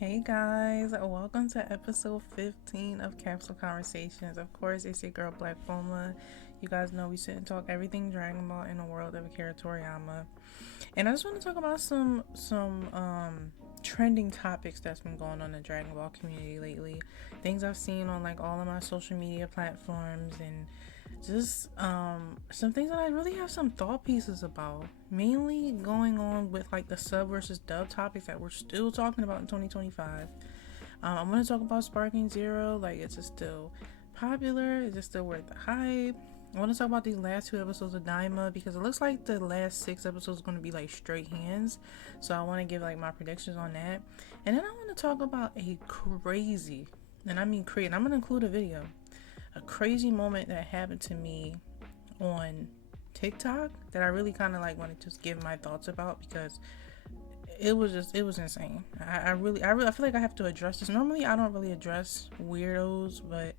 Hey guys, welcome to episode 15 of Capsule Conversations. Of course, it's your girl Black Foma. You guys know we sit and talk everything Dragon Ball in the world of Akira Toriyama. And I just want to talk about some trending topics that's been going on in the Dragon Ball community lately. Things I've seen on like all of my social media platforms and just some things that I really have some thought pieces about. Mainly going on with like the sub versus dub topics that we're still talking about in 2025. I'm gonna talk about Sparking Zero. Like, is it still popular? Is it still worth the hype? I want to talk about these last two episodes of Daima because it looks like the last six episodes are going to be like straight hands. So I want to give like my predictions on that. And then I want to talk about a crazy, and I mean crazy, and I'm going to include a video, a crazy moment that happened to me on TikTok that I really kind of like wanted to just give my thoughts about because it was insane. I feel like I have to address this. Normally I don't really address weirdos, but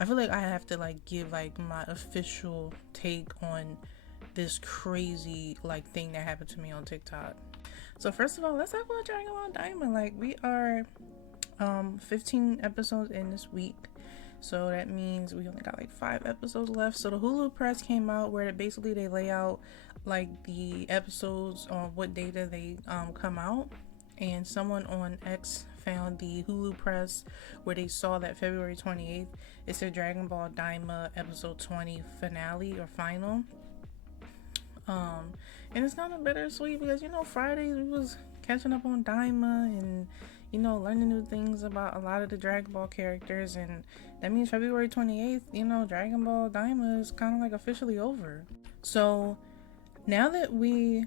I feel like I have to like give like my official take on this crazy like thing that happened to me on TikTok. So first of all, let's talk about Dragon Ball Daima. Like, we are 15 episodes in this week. So that means we only got like 5 episodes left. So the Hulu press came out where basically they lay out like the episodes on what data they come out. And someone on X found the Hulu press where they saw that February 28th it's their Dragon Ball Daima episode 20 finale or final. And it's kind of bittersweet because Fridays we was catching up on Daima and learning new things about a lot of the Dragon Ball characters, and that means February 28th, Dragon Ball Daima is kind of like officially over. So now that we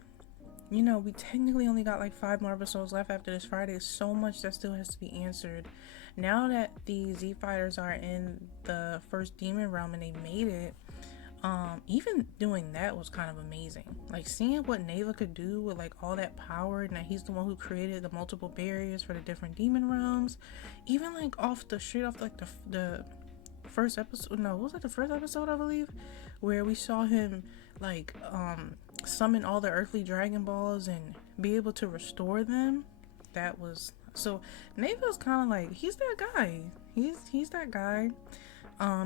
technically only got like 5 more episodes left after this Friday. So much that still has to be answered. Now that the Z Fighters are in the first demon realm and they made it, even doing that was kind of amazing. Like, seeing what Neva could do with like all that power, and that he's the one who created the multiple barriers for the different demon realms. Even like off the straight off like the first episode, no, what was it, the first episode I believe, where we saw him like summon all the earthly Dragon Balls and be able to restore them. That was so Neva's kind of like, he's that guy. He's that guy.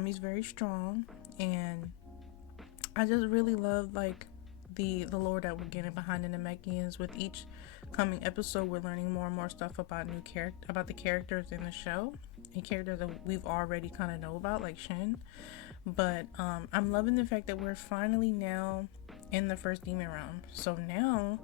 He's very strong, and I just really love like the lore that we're getting behind the Namekians. With each coming episode, we're learning more and more stuff about about the characters in the show, and characters that we've already kind of know about, like Shin. But I'm loving the fact that we're finally now in the first demon realm. So now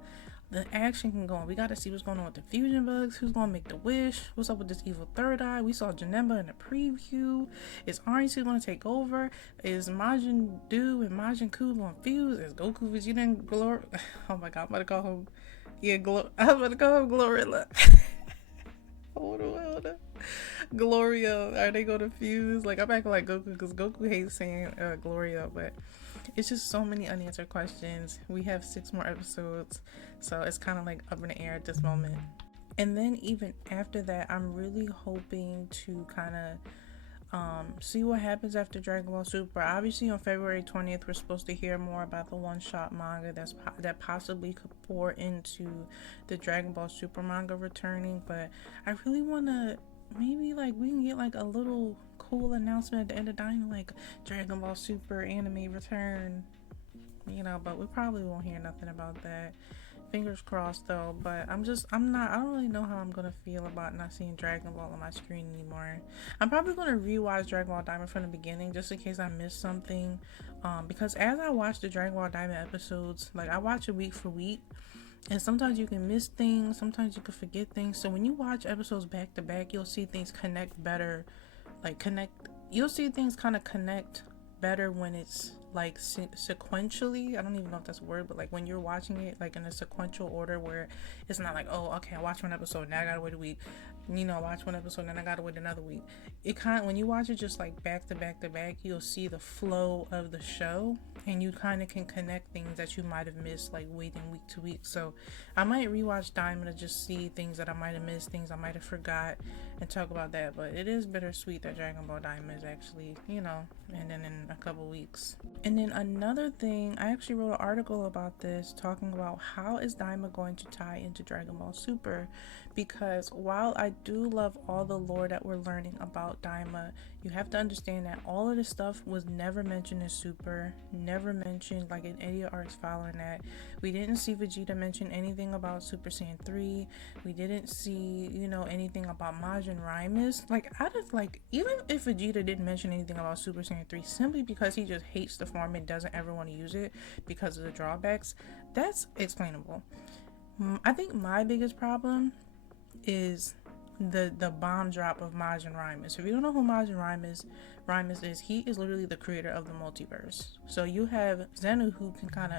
the action can go on. We got to see what's going on with the fusion bugs. Who's going to make the wish? What's up with this evil third eye? We saw Janemba in the preview. Is Arisu going to take over? Is Majin Do and Majin Ku going to fuse? Is Goku Vegeta and Glory? Oh my god, I'm about to call him. Yeah, I was about to call him Glorilla. hold on. Gloria, are they going to fuse? Like, I'm acting like Goku because Goku hates saying Gloria, but it's just so many unanswered questions. We have 6 more episodes, so it's kind of like up in the air at this moment. And then even after that, I'm really hoping to kind of see what happens after Dragon Ball Super. Obviously, on February 20th, we're supposed to hear more about the one-shot manga that possibly could pour into the Dragon Ball Super manga returning. But I really want to, maybe like we can get like a little cool announcement at the end of Dynamite, like Dragon Ball Super anime return, but we probably won't hear nothing about that. Fingers crossed though, but I don't really know how I'm gonna feel about not seeing Dragon Ball on my screen anymore. I'm probably gonna rewatch Dragon Ball Diamond from the beginning just in case I missed something. Because as I watch the Dragon Ball Diamond episodes, like, I watch it week for week, and sometimes you can miss things, sometimes you can forget things. So when you watch episodes back to back, you'll see things connect better. You'll see things kind of connect better when it's like sequentially. I don't even know if that's a word, but like when you're watching it like in a sequential order, where it's not like, oh, okay, I watched one episode, now I gotta wait a week, watch one episode, then I gotta wait another week. It kind of, when you watch it just like back to back to back, you'll see the flow of the show, and you kind of can connect things that you might have missed, like waiting week to week. So I might rewatch Diamond to just see things that I might have missed, things I might have forgot, and talk about that. But it is bittersweet that Dragon Ball Diamond is actually, and then in a couple weeks. And then another thing, I actually wrote an article about this, talking about how is Daima going to tie into Dragon Ball Super, because while I do love all the lore that we're learning about Daima, you have to understand that all of this stuff was never mentioned in Super, never mentioned like in any arcs following that. We didn't see Vegeta mention anything about Super Saiyan 3. We didn't see, anything about Majin Raimus. Like, I just like, even if Vegeta didn't mention anything about Super Saiyan 3 simply because he just hates the form and doesn't ever want to use it because of the drawbacks, that's explainable. I think my biggest problem is the bomb drop of Majin Raimus. If you don't know who Majin Raimus is, he is literally the creator of the multiverse. So you have Zenu, who can kind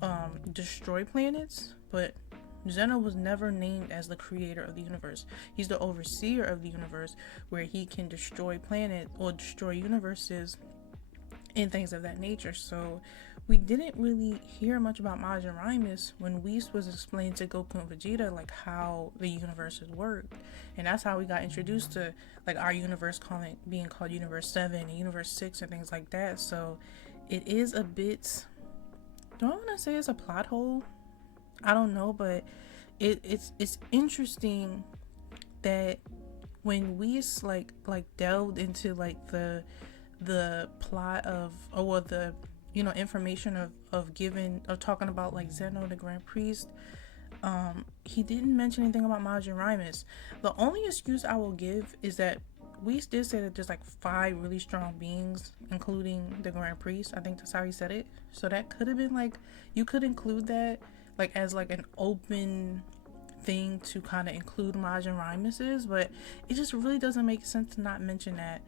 of destroy planets, but Zeno was never named as the creator of the universe. He's the overseer of the universe, where he can destroy planets or destroy universes and things of that nature. So we didn't really hear much about Majin Raimus when Whis was explained to Goku and Vegeta like how the universes worked, and that's how we got introduced to like our universe being called Universe 7 and Universe 6 and things like that. So it is a bit, don't I want to say it's a plot hole? I don't know, but it's interesting that when Whis like delved into like the plot of, or well, the information of talking about like Zeno the Grand Priest, he didn't mention anything about Majin Raimus. The only excuse I will give is that we did say that there's like 5 really strong beings, including the Grand Priest. I think that's how he said it. So that could have been like, you could include that like as like an open thing to kind of include Majin Raimus, but it just really doesn't make sense to not mention that.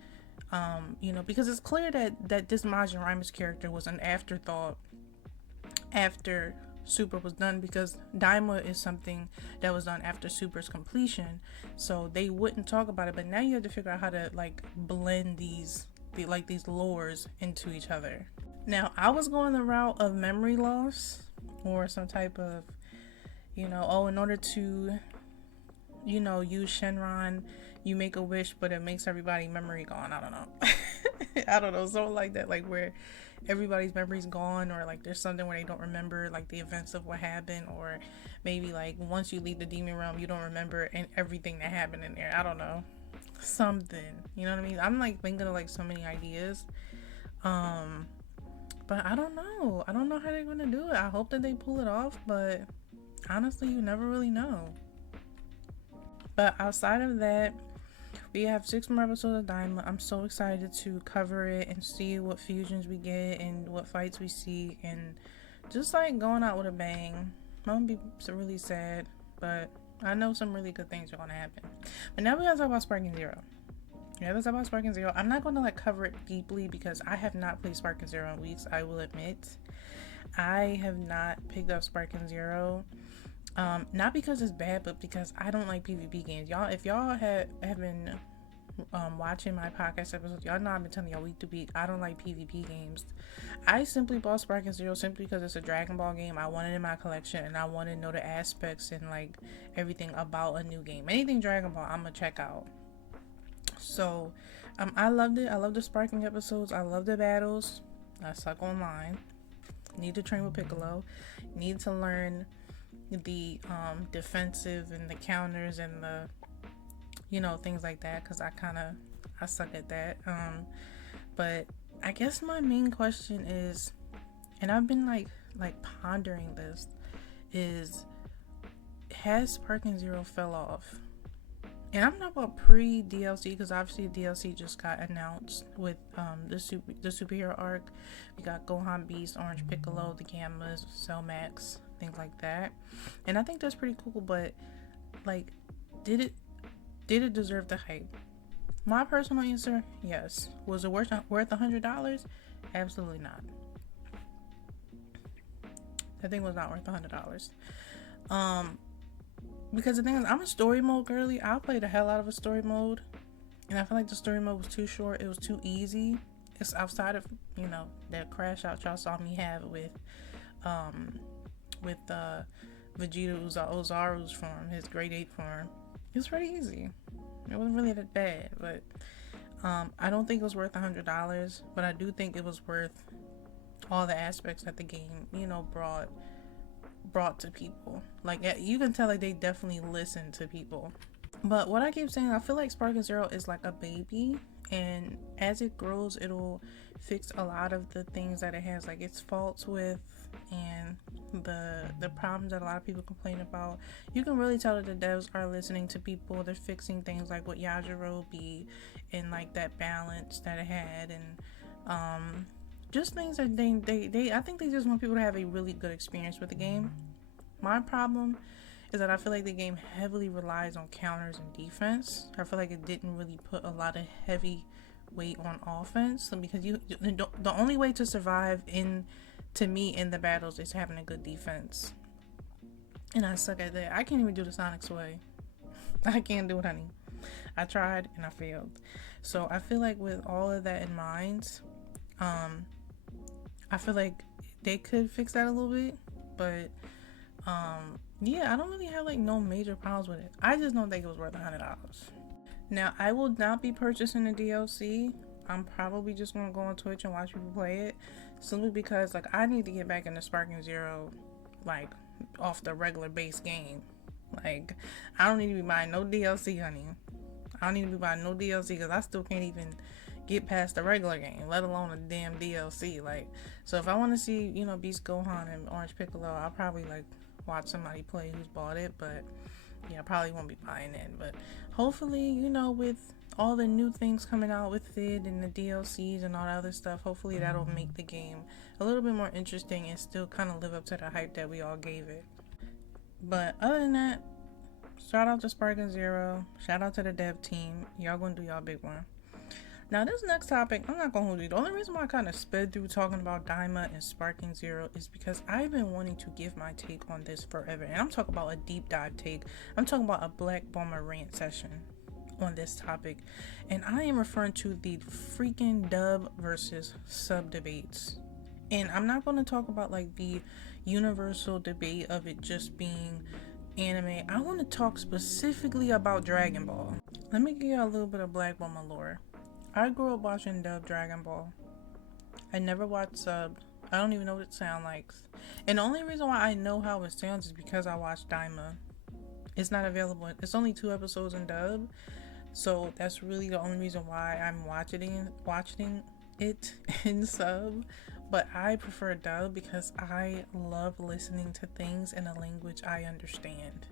Because it's clear that this Majin Raimus character was an afterthought after Super was done, because Daima is something that was done after Super's completion, so they wouldn't talk about it. But now you have to figure out how to like blend these lores into each other. Now I was going the route of memory loss or some type of, in order to, use Shenron, you make a wish, but it makes everybody's memory gone. I don't know. I don't know, something like that, like where everybody's memory's gone, or like there's something where they don't remember like the events of what happened, or maybe like once you leave the demon realm, you don't remember everything that happened in there. I don't know, something. You know what I mean? I'm like thinking of like so many ideas, but I don't know. I don't know how they're gonna do it. I hope that they pull it off, but honestly, you never really know. But outside of that, we have 6 more episodes of Daima. I'm so excited to cover it and see what fusions we get and what fights we see, and just like going out with a bang. I'm gonna be really sad, but I know some really good things are gonna happen. But now we gotta talk about Sparking Zero. I'm not gonna like cover it deeply because I have not played Sparking Zero in weeks. I will admit, I have not picked up Sparking Zero. Not because it's bad, but because I don't like PvP games. Y'all, if y'all have been watching my podcast episodes, y'all know I've been telling y'all week to week I don't like PvP games. I simply bought Sparking Zero simply because it's a Dragon Ball game. I want it in my collection, and I want to know the aspects and like everything about a new game. Anything Dragon Ball, I'm gonna check out. So I loved it. I love the Sparking episodes. I love the battles. I suck online. Need to train with Piccolo. Need to learn the defensive and the counters and the things like that, because I suck at that. But I guess my main question is, and I've been like pondering this, is has Sparking Zero fell off? And I'm not about pre-DLC, because obviously DLC just got announced with the superhero arc. We got Gohan, Beast, Orange Piccolo, the Gammas, Cell Max, things like that. And I think that's pretty cool, but like, did it deserve the hype? My personal answer, yes. Was it worth $100? Absolutely not. That thing was not worth $100. Because the thing is, I'm a story mode girly. I played the hell out of a story mode, and I feel like the story mode was too short. It was too easy. It's outside of that crash out y'all saw me have with Vegeta Ozaru's form, his grade 8 form. It was pretty easy. It wasn't really that bad, but I don't think it was worth $100, but I do think it was worth all the aspects that the game, brought to people. Like, you can tell like they definitely listen to people. But what I keep saying, I feel like Sparking Zero is like a baby, and as it grows, it'll fix a lot of the things that it has like its faults with, and the problems that a lot of people complain about. You can really tell that the devs are listening to people. They're fixing things like what Yajirobe and like that balance that it had, and just things that they I think they just want people to have a really good experience with the game. My problem is that I feel like the game heavily relies on counters and defense. I feel like it didn't really put a lot of heavy weight on offense, because the only way to survive in the battles is having a good defense, and I suck at that. I can't even do the Sonic Sway. I can't do it, honey. I tried and I failed. So I feel like with all of that in mind, I feel like they could fix that a little bit, but yeah, I don't really have like no major problems with it. I just don't think it was worth $100. Now, I will not be purchasing the DLC. I'm probably just gonna go on Twitch and watch people play it, simply because like I need to get back into Sparking Zero, like off the regular base game. Like, I don't need to be buying no DLC, honey. I don't need to be buying no DLC because I still can't even get past the regular game, let alone a damn DLC. Like, so if I want to see, you know, Beast Gohan and Orange Piccolo, I'll probably like watch somebody play who's bought it. But yeah, I probably won't be buying it. But hopefully, you know, with all the new things coming out with it and the DLCs and all that other stuff, hopefully that'll make the game a little bit more interesting and still kind of live up to the hype that we all gave it. But other than that, shout out to Sparking Zero, shout out to the dev team. Y'all gonna do y'all big one. Now, this next topic, I'm not gonna hold you. The only reason why I kind of sped through talking about Daima and Sparking Zero is because I've been wanting to give my take on this forever. And I'm talking about a deep dive take. I'm talking about a Black Bomber rant session on this topic. And I am referring to the freaking dub versus sub debates. And I'm not going to talk about like the universal debate of it just being anime. I want to talk specifically about Dragon Ball. Let me give you a little bit of Black Bomber lore. I grew up watching dub Dragon Ball. I never watched sub. I don't even know what it sounds like. And the only reason why I know how it sounds is because I watched Daima. It's not available. It's only 2 episodes in dub. So that's really the only reason why I'm watching it in sub. But I prefer dub because I love listening to things in a language I understand.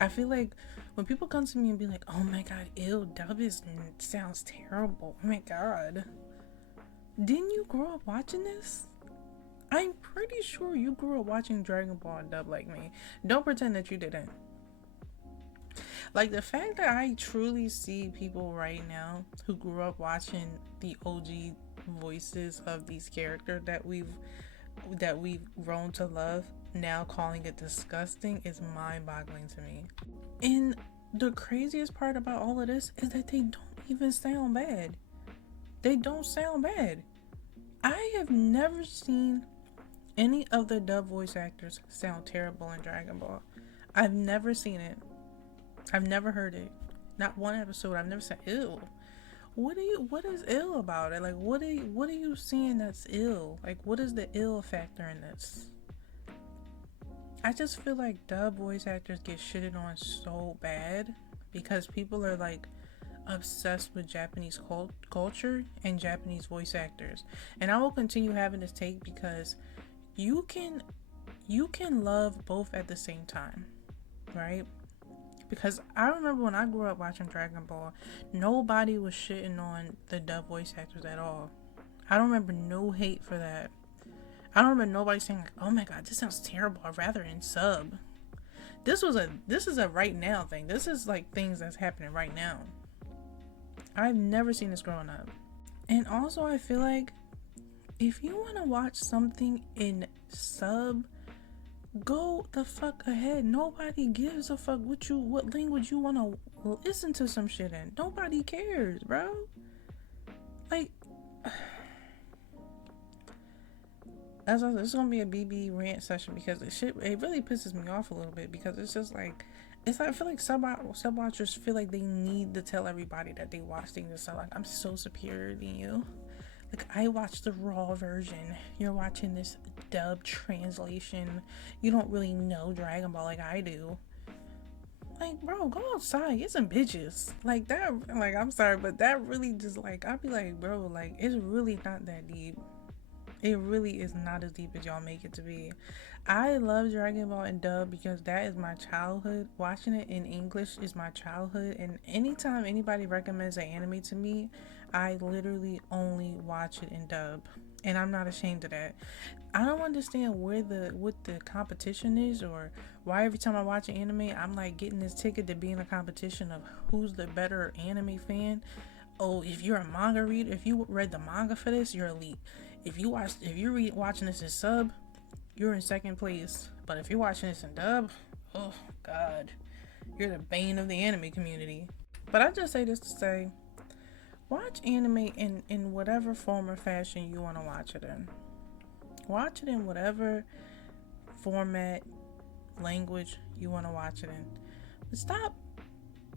I feel like when people come to me and be like, oh my god, ew, dub sounds terrible. Oh my god. Didn't you grow up watching this? I'm pretty sure you grew up watching Dragon Ball and dub like me. Don't pretend that you didn't. Like, the fact that I truly see people right now who grew up watching the OG voices of these characters that we've grown to love, now calling it disgusting, is mind-boggling to me. And the craziest part about all of this is that they don't even sound bad. They don't sound bad. I have never seen any of the dub voice actors sound terrible in Dragon Ball. I've never seen it. I've never heard it. Not one episode. I've never said, ew. What is ill about it? Like, what are you seeing that's ill? Like, what is the ill factor in this? I just feel like dub voice actors get shitted on so bad because people are like obsessed with Japanese culture and Japanese voice actors. And I will continue having this take because you can love both at the same time, right? Because I remember when I grew up watching Dragon Ball, nobody was shitting on the dub voice actors at all. I don't remember no hate for that. I don't remember nobody saying like, oh my god, this sounds terrible, I'd rather in sub. This is a right now thing. This is like things that's happening right now. I've never seen this growing up. And also I feel like if you want to watch something in sub, go the fuck ahead. Nobody gives a fuck what language you want to listen to some shit in. Nobody cares, bro. Like, this is gonna be a BB rant session because it really pisses me off a little bit because it's just like, I feel like sub watchers feel like they need to tell everybody that they watch things and stuff like, I'm so superior than you. Like, I watched the raw version. You're watching this dub translation. You don't really know Dragon Ball like I do. Like, bro, go outside, get some bitches. Like that, like, I'm sorry, but that really just, like, I'd be like, bro, like, it's really not that deep. It really is not as deep as y'all make it to be. I love Dragon Ball in dub because that is my childhood. Watching it in English is my childhood. And anytime anybody recommends an anime to me, I literally only watch it in dub. And I'm not ashamed of that. I don't understand what the competition is, or why every time I watch an anime I'm like getting this ticket to be in a competition of who's the better anime fan. Oh, if you're a manga reader, if you read the manga for this, you're elite. If you're watching this in sub, you're in second place. But if you're watching this in dub, oh god, you're the bane of the anime community. But I just say this to say, watch anime in whatever form or fashion you want to watch it in. Watch it in whatever format, language you want to watch it in. But stop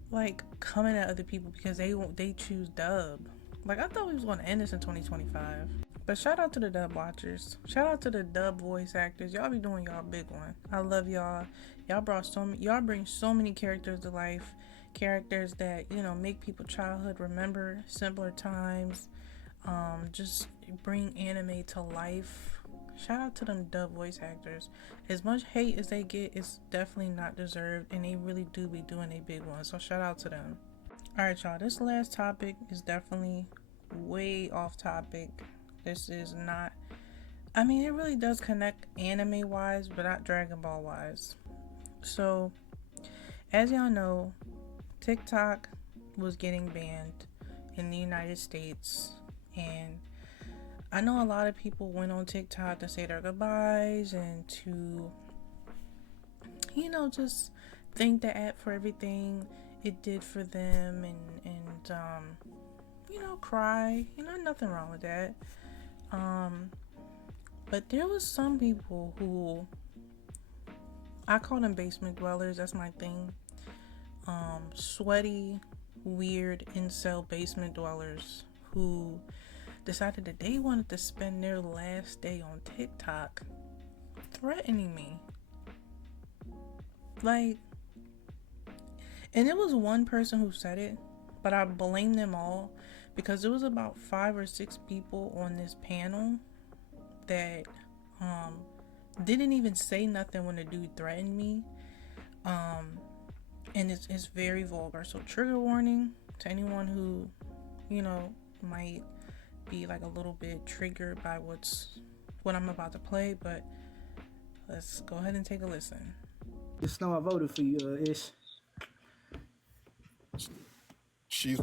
like coming at other people because they choose dub. Like, I thought we was going to end this in 2025. But shout out to the dub watchers. Shout out to the dub voice actors. Y'all be doing y'all big one. I love y'all. Y'all bring so many characters to life. Characters that, you know, make people childhood remember simpler times. Just bring anime to life. Shout out to them dub voice actors. As much hate as they get, it's definitely not deserved, and they really do be doing a big one. So shout out to them. Alright, y'all, this last topic is definitely way off topic. This is not, I mean, it really does connect anime wise, but not Dragon Ball wise. So, as y'all know, TikTok was getting banned in the United States, and I know a lot of people went on TikTok to say their goodbyes and to, you know, just thank the app for everything it did for them, and you know, cry. You know, nothing wrong with that. But there was some people who, I call them basement dwellers. That's my thing. Sweaty, weird incel basement dwellers who decided that they wanted to spend their last day on TikTok threatening me. Like, and it was one person who said it, but I blame them all because there was about 5 or 6 people on this panel that didn't even say nothing when the dude threatened me. And it's very vulgar. So trigger warning to anyone who, you know, might be like a little bit triggered by what I'm about to play, but let's go ahead and take a listen. Just know I voted for you, Ish. She's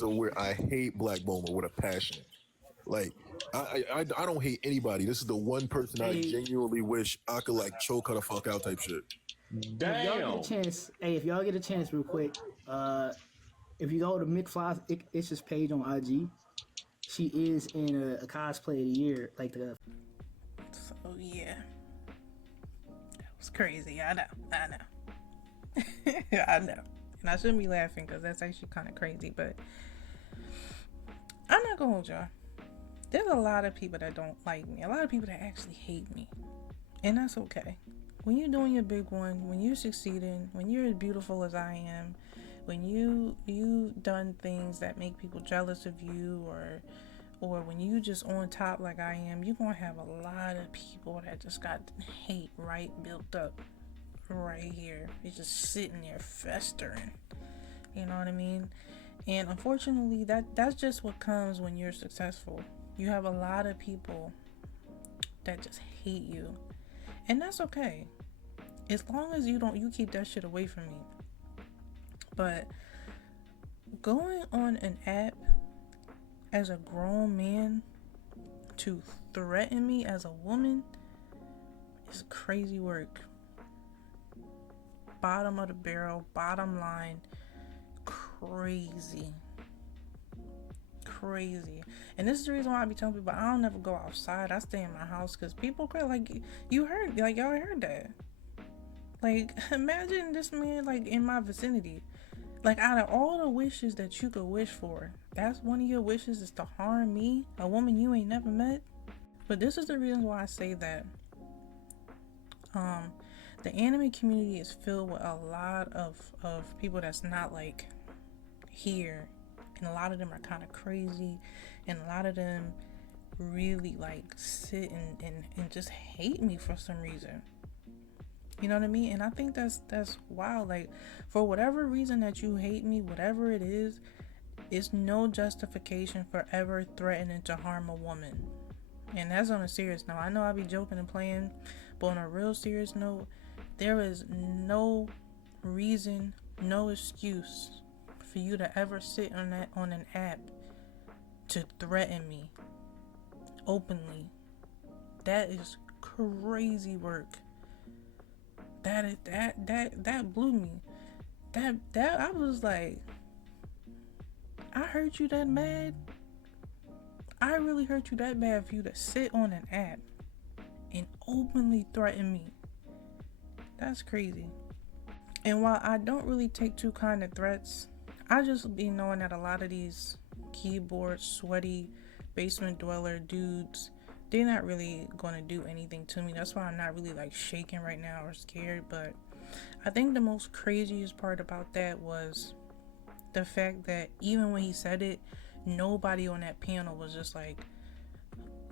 a weird. I hate Black Boma with a passion. Like, I don't hate anybody. This is the one person I genuinely wish I could like choke her the fuck out type shit. Damn. If y'all get a chance, if y'all get a chance real quick, if you go to McFly's Ish's page on IG, she is in a cosplay of the year, like the. So yeah, that was crazy. I know. I know. And I shouldn't be laughing because that's actually kind of crazy, but I'm not gonna hold y'all. There's a lot of people that don't like me. A lot of people that actually hate me. And that's okay. When you're doing your big one, when you're succeeding, when you're as beautiful as I am, when you've done things that make people jealous of you, or when you just on top like I am, you're gonna have a lot of people that just got hate right built up right here. It's just sitting there festering. You know what I mean? And unfortunately, that's just what comes when you're successful. You have a lot of people that just hate you. And that's okay. As long as you keep that shit away from me. But going on an app as a grown man to threaten me as a woman is crazy work. Bottom of the barrel, bottom line, crazy. And this is the reason why I be telling people I don't never go outside. I stay in my house because people cry. Like, y'all heard that. Like, imagine this man like in my vicinity. Like, out of all the wishes that you could wish for, that's one of your wishes is to harm me, a woman you ain't never met. But this is the reason why I say that the anime community is filled with a lot of people that's not like here, and a lot of them are kind of crazy, and a lot of them really like sit and just hate me for some reason. You know what I mean? And I think that's wild. Like, for whatever reason that you hate me, whatever it is, it's no justification for ever threatening to harm a woman. And that's on a serious note. I know I be joking and playing, but on a real serious note, there is no reason, no excuse for you to ever sit on an app to threaten me openly. That is crazy work. That blew me. That I was like, I hurt you that mad. I really hurt you that bad for you to sit on an app and openly threaten me. That's crazy. And while I don't really take too kind of threats, I just be knowing that a lot of these keyboard sweaty basement dweller dudes, they're not really gonna do anything to me. That's why I'm not really like shaking right now or scared. But I think the most craziest part about that was the fact that even when he said it, nobody on that panel was just like,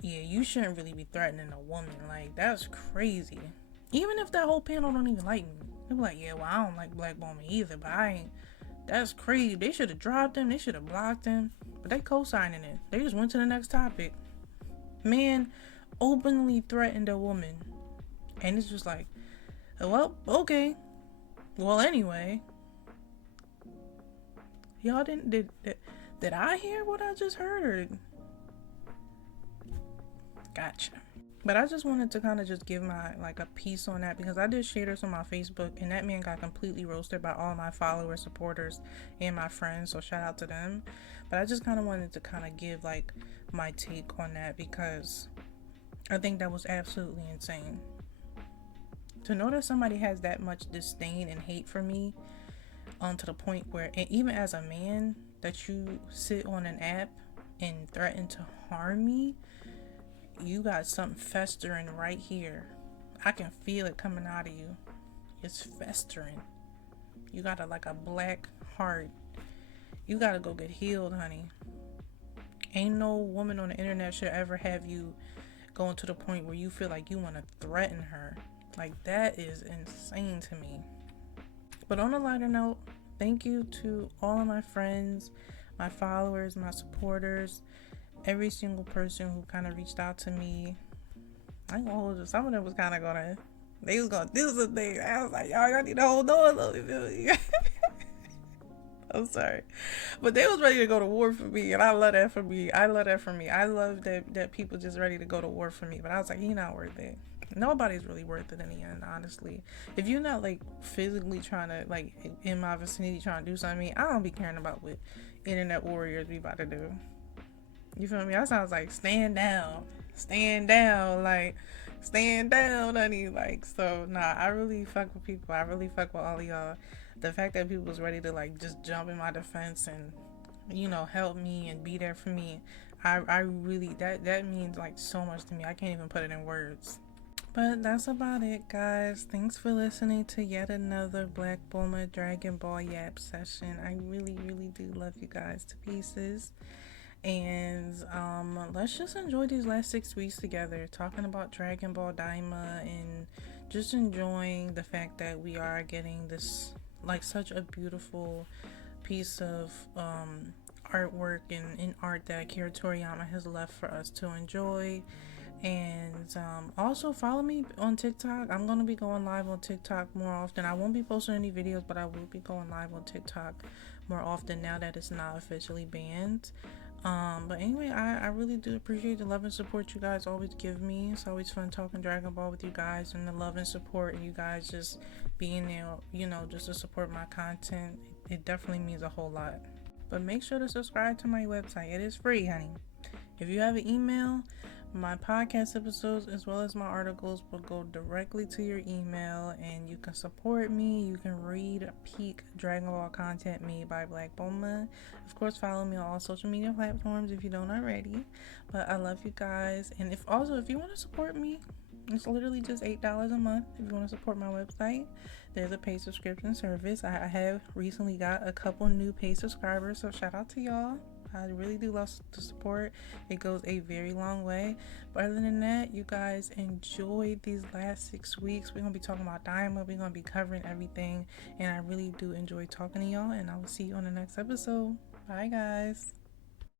yeah, you shouldn't really be threatening a woman. Like, that's crazy. Even if that whole panel don't even like me, they'll be like, yeah, well, I don't like Black Bowman either, but I ain't. That's crazy. They should have dropped him. They should have blocked him. But they co-signing it. They just went to the next topic. Man openly threatened a woman. And it's just like, well, okay. Well, anyway. Y'all didn't... Did I hear what I just heard? Gotcha. But I just wanted to kind of just give my, like, a piece on that, because I did share this on my Facebook, and that man got completely roasted by all my followers, supporters, and my friends, so shout out to them. But I just kind of wanted to kind of give, like, my take on that, because I think that was absolutely insane. To know that somebody has that much disdain and hate for me, to the point where, and even as a man, that you sit on an app and threaten to harm me, you got something festering right here. I can feel it coming out of you. It's festering. You got a black heart. You gotta go get healed, honey. Ain't no woman on the internet should ever have you going to the point where you feel like you want to threaten her. Like, that is insane to me. But on a lighter note, thank you to all of my friends, my followers, my supporters, every single person who kind of reached out to me. I ain't gonna hold you. Some of them was kind of they was gonna do something. I was like, y'all need to hold on a little bit. I'm sorry, but they was ready to go to war for me, and I love that for me. I love that people just ready to go to war for me. But I was like, you're not worth it. Nobody's really worth it in the end, honestly. If you're not like physically trying to, like, in my vicinity trying to do something, I don't be caring about what internet warriors be about to do. You feel me? That sounds like stand down, like stand down, honey. Like, so nah, I really fuck with people. I really fuck with all of y'all. The fact that people was ready to like just jump in my defense and, you know, help me and be there for me, I really, that means like so much to me. I can't even put it in words. But that's about it, guys. Thanks for listening to yet another Black Boomer Dragon Ball Yap session. I really, really do love you guys to pieces. And let's just enjoy these last 6 weeks together, talking about Dragon Ball Daima and just enjoying the fact that we are getting this, like, such a beautiful piece of artwork and art that Akira Toriyama has left for us to enjoy. And also follow me on TikTok. I'm going to be going live on TikTok more often. I won't be posting any videos, but I will be going live on TikTok more often now that it's not officially banned. But anyway, I really do appreciate the love and support you guys always give me. It's always fun talking Dragon Ball with you guys, and the love and support, and you guys just being there, you know, just to support my content. It definitely means a whole lot. But make sure to subscribe to my website. It is free, honey. If you have an email, My podcast episodes as well as my articles will go directly to your email, and you can support me. You can read peak Dragon Ball content made by Black Boma. Of course, follow me on all social media platforms if you don't already. But I love you guys, and if you want to support me, it's literally just $8 a month. If you want to support my website, there's a paid subscription service. I have recently got a couple new paid subscribers, so shout out to y'all. I really do love the support. It goes a very long way. But other than that, you guys enjoy these last 6 weeks. We're going to be talking about Daima. We're going to be covering everything. And I really do enjoy talking to y'all. And I will see you on the next episode. Bye, guys.